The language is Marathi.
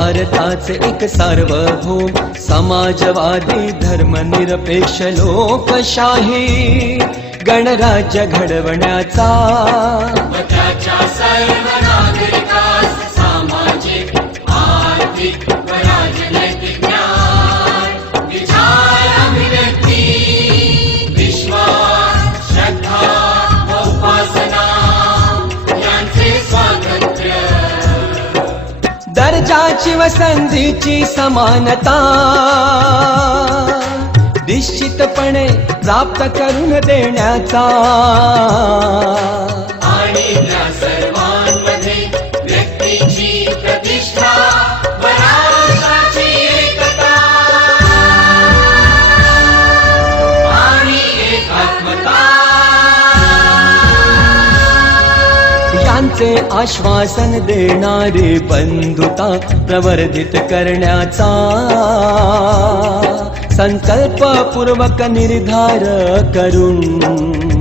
भारताचे एक सार्वभौम समाजवादी धर्मनिरपेक्ष लोकशाही गणराज्य घडवण्याचा त्याच्या सर्व नागरिकास सामाजिक आर्थिक व राजनैतिक न्याय विचार अभिव्यक्ती विश्वास श्रद्धा व उपासना यांचे स्वातंत्र्य दर्जाची व संधीची समानता निश्चितपणे प्राप्त करून देण्याचा आणि त्या सर्वांमध्ये व्यक्तीची प्रतिष्ठा व राष्ट्राची एकता आणि एकात्मता यांचे आश्वासन देणारी बंधुता प्रवर्धित करण्याचा संकल्पपूर्वक निर्धार करून